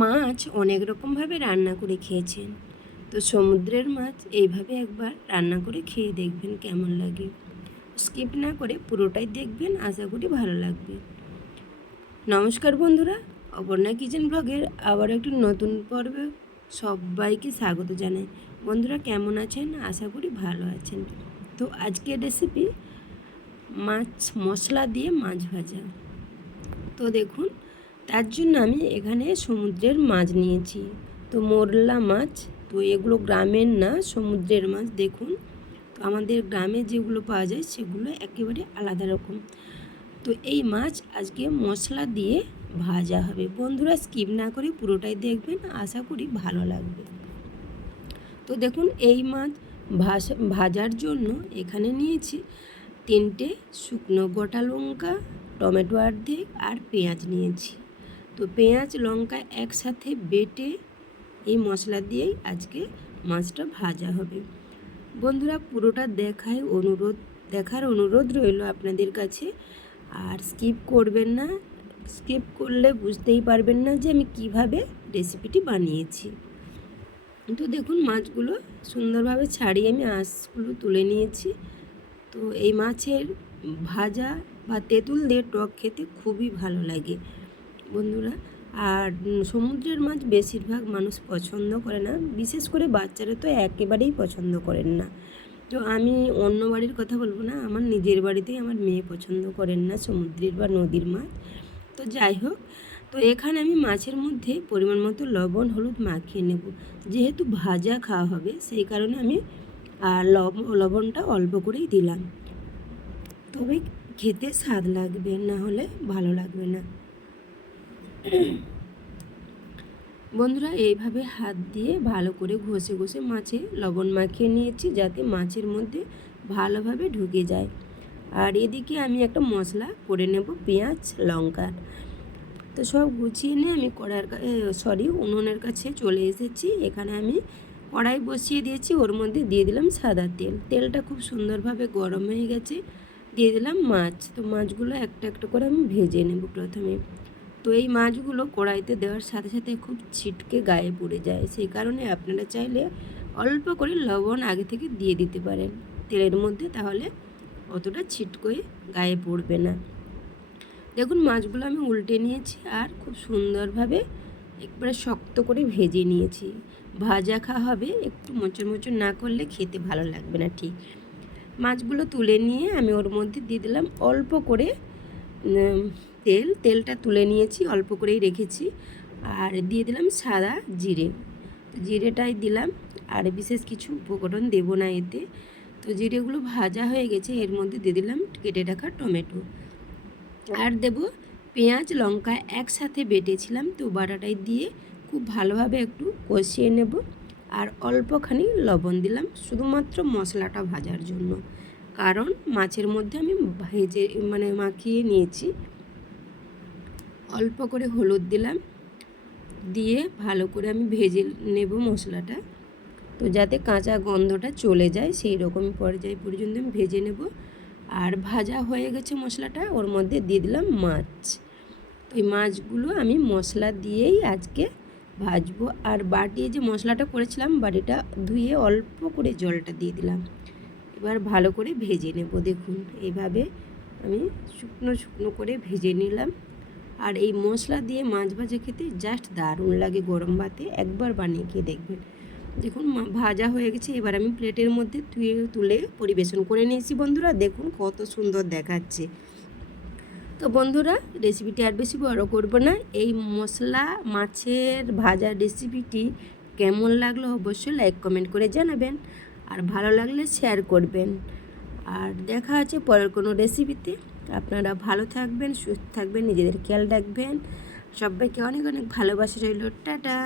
মাছ অনেক রকমভাবে রান্না করে খেয়েছেন। তো সমুদ্রের মাছ এইভাবে একবার রান্না করে খেয়ে দেখবেন কেমন লাগে। স্কিপ না করে পুরোটাই দেখবেন, আশা করি ভালো লাগবে। নমস্কার বন্ধুরা, অপর্ণা কিচেন ব্লগের আবার একটি নতুন পর্বে সবাইকে স্বাগত জানাই। বন্ধুরা, কেমন আছেন? আশা করি ভালো আছেন। তো আজকের রেসিপি মাছ মশলা দিয়ে মাছ ভাজা। তো দেখুন তার জন্য আমি এখানে সমুদ্রের মাছ নিয়েছি। তো মোরলা মাছ, তো এগুলো গ্রামের না, সমুদ্রের মাছ, দেখুন। তো আমাদের গ্রামে যেগুলো পাওয়া যায়, সেগুলো একেবারে আলাদা রকম। তো এই মাছ আজকে মশলা দিয়ে ভাজা হবে। বন্ধুরা স্কিপ না করে পুরোটাই দেখবেন। আশা করি ভালো লাগবে। তো দেখুন, এই মাছ ভাজার জন্য এখানে নিয়েছি তিনটে শুকনো গোটা লঙ্কা, টমেটো অর্ধেক আর পেঁয়াজ নিয়েছি। তো পেঁয়াজ, লঙ্কা একসাথে বেটে এই মশলা দিয়েই আজকে মাছটা ভাজা হবে। বন্ধুরা, পুরোটা দেখায় অনুরোধ, দেখার অনুরোধ রইল আপনাদের কাছে। আর স্কিপ করবেন না স্কিপ করলে বুঝতেই পারবেন না যে আমি কীভাবে রেসিপিটি বানিয়েছি। তো দেখুন, মাছগুলো সুন্দরভাবে ছাড়িয়ে আমি আঁশগুলো তুলে নিয়েছি। তো এই মাছের ভাজা বা তেঁতুল দিয়ে টক খেতে খুবই ভালো লাগে। বন্ধুরা। আর সমুদ্রের মাছ বেশিরভাগ মানুষ পছন্দ করে না। বিশেষ করে বাচ্চারা তো একেবারেই পছন্দ করেন না। তো আমি অন্য বাড়ির কথা বলব না। আমার নিজের বাড়িতেই আমার মেয়ে পছন্দ করেন না সমুদ্রের বা নদীর মাছ। তো যাই হোক, তো এখানে আমি মাছের মধ্যে পরিমাণ মতো লবণ, হলুদ মাখিয়ে নেব। যেহেতু ভাজা খাওয়া হবে, সেই কারণে আমি আর লবণটা অল্প করেই দিলাম। তবে খেতে স্বাদ লাগবে, না হলে ভালো লাগবে না। বন্ধুরা, এইভাবে হাত দিয়ে ভালো করে ঘষে ঘষে মাছে লবণ মাখিয়ে নিয়েছি যাতে মাছের মধ্যে ভালোভাবে ঢুকে যায়। আর এদিকে আমি একটা মশলা করে নেব, পেঁয়াজ লঙ্কার তো সব গুছিয়ে নিয়ে আমি কড়ার সরি উনুনের কাছে চলে এসেছি। এখানে আমি কড়াই বসিয়ে দিয়েছি, ওর মধ্যে দিয়ে দিলাম সাদা তেল। তেলটা খুব সুন্দরভাবে গরম হয়ে গেছে, দিয়ে দিলাম মাছ। তো মাছগুলো একটা একটা করে আমি ভেজে নেব প্রথমে। তো এই মাছগুলো কড়াইতে দেওয়ার সাথে সাথে খুব ছিটকে গায়ে পড়ে যায়। সেই কারণে আপনারা চাইলে অল্প করে লবণ আগে থেকে দিয়ে দিতে পারেন। তেলের মধ্যে তাহলে অতটা ছিটকয়ে গায়ে পড়বে না। দেখুন, মাছগুলো আমি উল্টে নিয়েছি আর খুব সুন্দরভাবে একবারে শক্ত করে ভেজে নিয়েছি। ভাজা খাওয়া হবে, একটু মোচর মোচর না করলে খেতে ভালো লাগবে না ঠিক। মাছগুলো তুলে নিয়ে আমি ওর মধ্যে দিয়ে দিলাম অল্প করে তেল, তেলটা তুলে নিয়েছি, অল্প করেই রেখেছি। আর দিয়ে দিলাম সাদা জিরে। জিরেটাই দিলাম। আর বিশেষ কিছু উপকরণ দেব না এতে। তো জিরেগুলো ভাজা হয়ে গেছে, এর মধ্যে দিয়ে দিলাম কেটে রাখা টমেটো। আর দেব পেঁয়াজ, লঙ্কা একসাথে বেটেছিলাম, তো বাটাটাই দিয়ে খুব ভালোভাবে একটু কষিয়ে নেব। আর অল্পখানি লবণ দিলাম, শুধুমাত্র মশলাটা ভাজার জন্য। কারণ মাছের মধ্যে আমি ভেজে মানে মাখিয়ে নিয়েছি। অল্প করে হলুদ দিলাম। দিয়ে ভালো করে আমি ভেজে নেব মশলাটা। তো যাতে কাঁচা গন্ধটা চলে যায়, সেই রকম পর্যায় পর্যন্ত আমি ভেজে নেব। আর ভাজা হয়ে গেছে মশলাটা, ওর মধ্যে দিয়ে দিলাম মাছ। ওই মাছগুলো আমি মশলা দিয়েই আজকে ভাজবো। আর বাটিয়ে যে মশলাটা করেছিলাম, বাটিটা ধুয়ে অল্প করে জলটা দিয়ে দিলাম। এবার ভালো করে ভেজে নেব, দেখুন। এইভাবে আমি শুকনো শুকনো করে ভেজে নিলাম। আর এই মশলা দিয়ে মাছ ভাজা খেতে জাস্ট দারুণ লাগে গরম ভাতে। একবার বানিয়ে খেয়ে দেখবেন। দেখুন ভাজা হয়ে গেছে। এবার আমি প্লেটের মধ্যে তুলে তুলে পরিবেশন করে নিয়েছি বন্ধুরা। দেখুন কত সুন্দর দেখাচ্ছে। তো বন্ধুরা রেসিপিটি আর বেশি বড় করব না। এই মশলা, মাছের ভাজা রেসিপিটি কেমন লাগল অবশ্যই লাইক কমেন্ট করে জানাবেন। আর ভালো লাগলে শেয়ার করবেন। আর দেখা আছে পরের কোনো রেসিপিতে আপনারা ভালো থাকবেন সুস্থ থাকবেন নিজেদের খেয়াল রাখবেন। সবাইকে অনেক অনেক ভালোবাসা রইল। টাটা!